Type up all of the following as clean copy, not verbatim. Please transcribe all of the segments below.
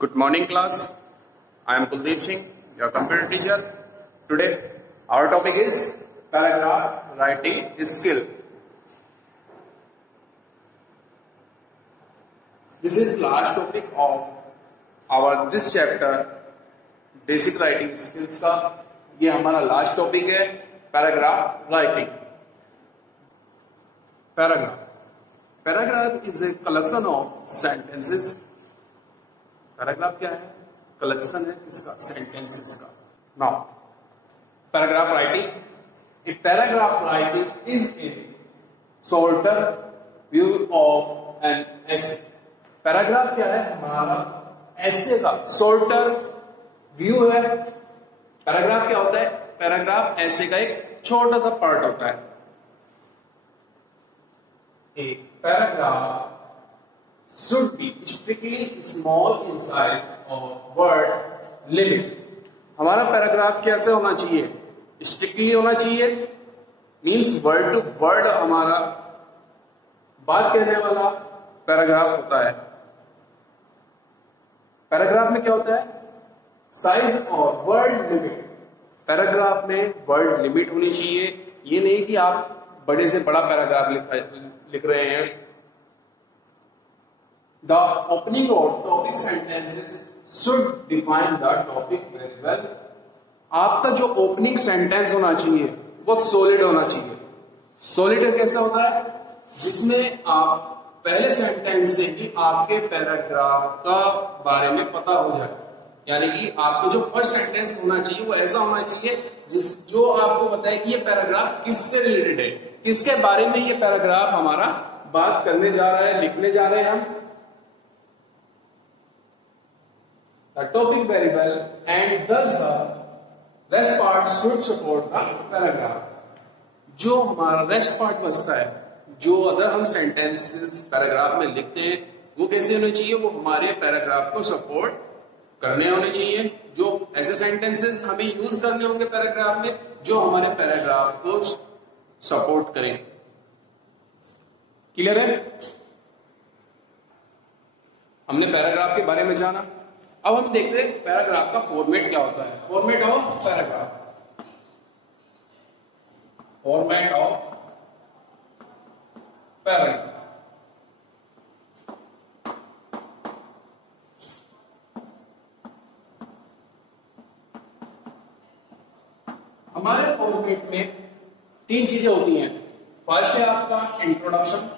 Good morning, class. I am Kuldeep Singh, your computer teacher. Today, our topic is paragraph writing skill. This is last topic of our this chapter, basic writing skills का. ये हमारा last topic है paragraph writing. Paragraph is a collection of sentences. Paragraph क्या है? Collection है किसका? Sentences का. Now paragraph writing. A paragraph writing is a shorter view of an essay. Paragraph क्या है? हमारा एसे का शॉर्टर व्यू है. पैराग्राफ क्या होता है? पैराग्राफ एसे का एक छोटा सा पार्ट होता है. एक paragraph should be strictly small in size or word limit. हमारा पैराग्राफ कैसे होना चाहिए? स्ट्रिक्टली होना चाहिए. मीन्स वर्ड टू वर्ड हमारा बात कहने वाला पैराग्राफ होता है. पैराग्राफ में क्या होता है? साइज और वर्ड लिमिट. पैराग्राफ में वर्ड लिमिट होनी चाहिए. ये नहीं कि आप बड़े से बड़ा पैराग्राफ लिख रहे हैं. The opening or topic sentences should define the topic very well. आपका जो ओपनिंग सेंटेंस होना चाहिए वो सॉलिड होना चाहिए. सॉलिड कैसा होता है? जिसमें आप पहले सेंटेंस से ही आपके पैराग्राफ का बारे में पता हो जाए. यानी कि आपको जो फर्स्ट सेंटेंस होना चाहिए वो ऐसा होना चाहिए जो आपको बताए कि ये पैराग्राफ किससे रिलेटेड है, किसके बारे में ये पैराग्राफ हमारा बात करने जा रहा है, लिखने जा रहे हैं हम. The topic very well and thus the rest part should support the paragraph. जो हमारा रेस्ट पार्ट बचता है, जो अगर हम सेंटेंसेस पैराग्राफ में लिखते हैं वो कैसे होने चाहिए? वो हमारे पैराग्राफ को सपोर्ट करने होने चाहिए. जो ऐसे सेंटेंसेस हमें यूज करने होंगे पैराग्राफ में जो हमारे पैराग्राफ को सपोर्ट करें. क्लियर है? हमने पैराग्राफ के बारे में जाना. अब हम देखते हैं पैराग्राफ का फॉर्मेट क्या होता है. Format of paragraph. Format of paragraph. हमारे फॉर्मेट में तीन चीजें होती हैं. फर्स्ट है आपका इंट्रोडक्शन.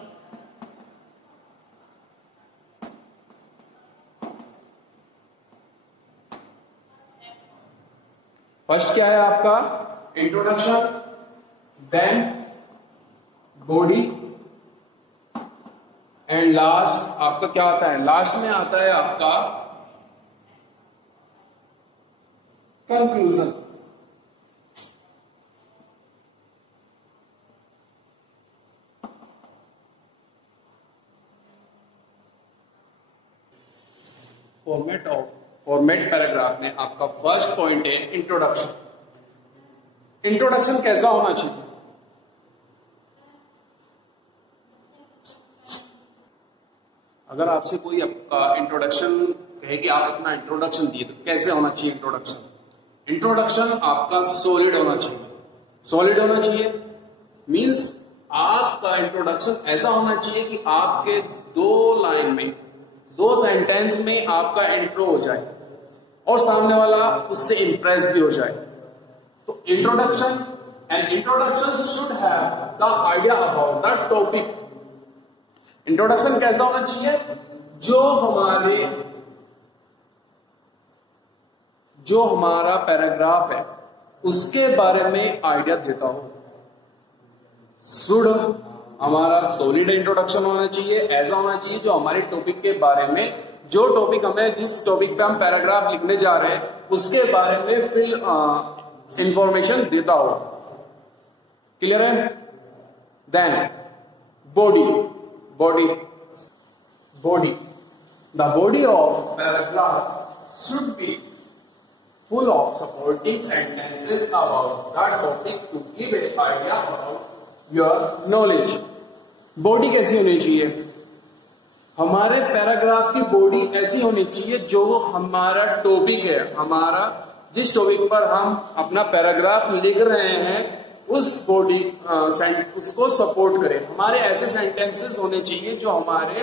फर्स्ट क्या है आपका? Introduction. Then body and last आपका क्या आता है? लास्ट में आता है आपका कंक्लूजन. फॉर्मेट पैराग्राफ में आपका फर्स्ट पॉइंट है इंट्रोडक्शन. इंट्रोडक्शन कैसा होना चाहिए? अगर आपसे कोई आपका इंट्रोडक्शन कहे कि आप अपना इंट्रोडक्शन दिए तो कैसे होना चाहिए इंट्रोडक्शन? इंट्रोडक्शन आपका सॉलिड होना चाहिए. सॉलिड होना चाहिए मींस आपका इंट्रोडक्शन ऐसा होना चाहिए कि आपके दो लाइन में, दो सेंटेंस में आपका इंट्रो हो जाए और सामने वाला उससे इंप्रेस भी हो जाए. तो introduction should have the idea about the topic. Introduction कैसा होना चाहिए? जो हमारा पैराग्राफ है उसके बारे में आइडिया देता हो. शुड हमारा सॉलिड इंट्रोडक्शन होना चाहिए. ऐसा होना चाहिए जो हमारे टॉपिक के बारे में, जो टॉपिक हमें, जिस टॉपिक पे हम पैराग्राफ लिखने जा रहे हैं उसके बारे में फिल इंफॉर्मेशन देता हो. क्लियर है? Then body. The body of paragraph should be full of supporting sentences about the topic to give a idea about your knowledge. Body कैसी होनी चाहिए? हमारे पैराग्राफ की बॉडी ऐसी होनी चाहिए जो हमारा टॉपिक है, हमारा जिस टॉपिक पर हम अपना पैराग्राफ लिख रहे हैं उस बॉडी उसको सपोर्ट करे। हमारे ऐसे सेंटेंसेस होने चाहिए जो हमारे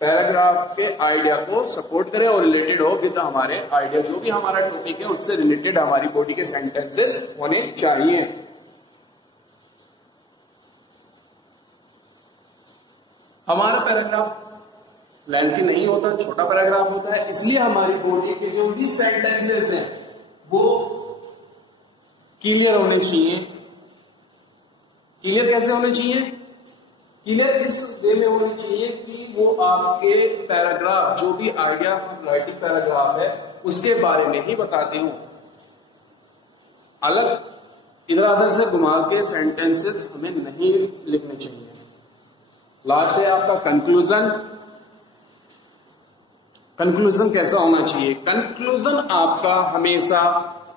पैराग्राफ के आइडिया को सपोर्ट करे और रिलेटेड हो विद हमारे आइडिया, जो भी हमारा टॉपिक है उससे रिलेटेड हमारी बॉडी के सेंटेंसेस होने चाहिए। हमारा पैराग्राफ लेंथी नहीं होता, छोटा पैराग्राफ होता है, इसलिए हमारी बॉडी के जो भी सेंटेंसेस हैं वो क्लियर होने चाहिए। क्लियर कैसे होने चाहिए? क्लियर इस वे में होनी चाहिए कि वो आपके पैराग्राफ, जो भी आइडिया राइटिंग पैराग्राफ है उसके बारे में ही बताते हो। अलग इधर उधर से घुमा के सेंटेंसेस हमें नहीं लिखने चाहिए। लास्ट है आपका कंक्लूजन। कंक्लूजन कैसा होना चाहिए? कंक्लूजन आपका हमेशा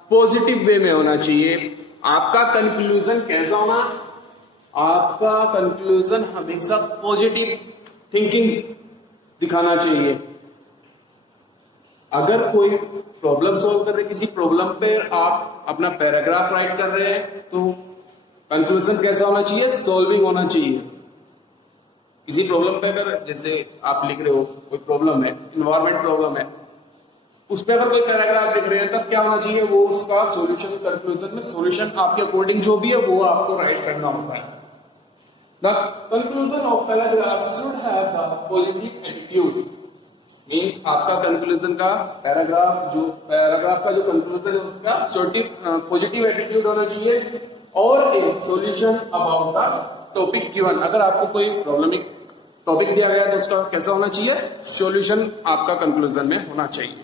पॉजिटिव वे में होना चाहिए। आपका कंक्लूजन कैसा होना? आपका कंक्लूजन हमेशा पॉजिटिव थिंकिंग दिखाना चाहिए। अगर कोई प्रॉब्लम सॉल्व कर रहे, किसी प्रॉब्लम पे आप अपना पैराग्राफ राइट कर रहे हैं तो कंक्लूजन कैसा होना चाहिए? सॉल्विंग होना चाहिए। किसी प्रॉब्लम पे अगर जैसे आप लिख रहे हो, कोई प्रॉब्लम है, इन्वायरमेंट प्रॉब्लम है, उस पर अगर कोई पैराग्राफ लिख रहे हैं तब क्या होना चाहिए? वो उसका सॉल्यूशन, कंक्लूजन में सॉल्यूशन आपके अकॉर्डिंग जो भी है वो आपको राइट करना होता है। The conclusion of paragraph should have the positive attitude. Means आपका कंक्लूजन का पैराग्राफ का जो कंक्लूजन है उसका पॉजिटिव एटीट्यूड होना चाहिए और एक solution about the topic given. अगर आपको कोई प्रॉब्लमिक टॉपिक दिया गया है तो उसका कैसा होना चाहिए? सॉल्यूशन आपका कंक्लूजन में होना चाहिए।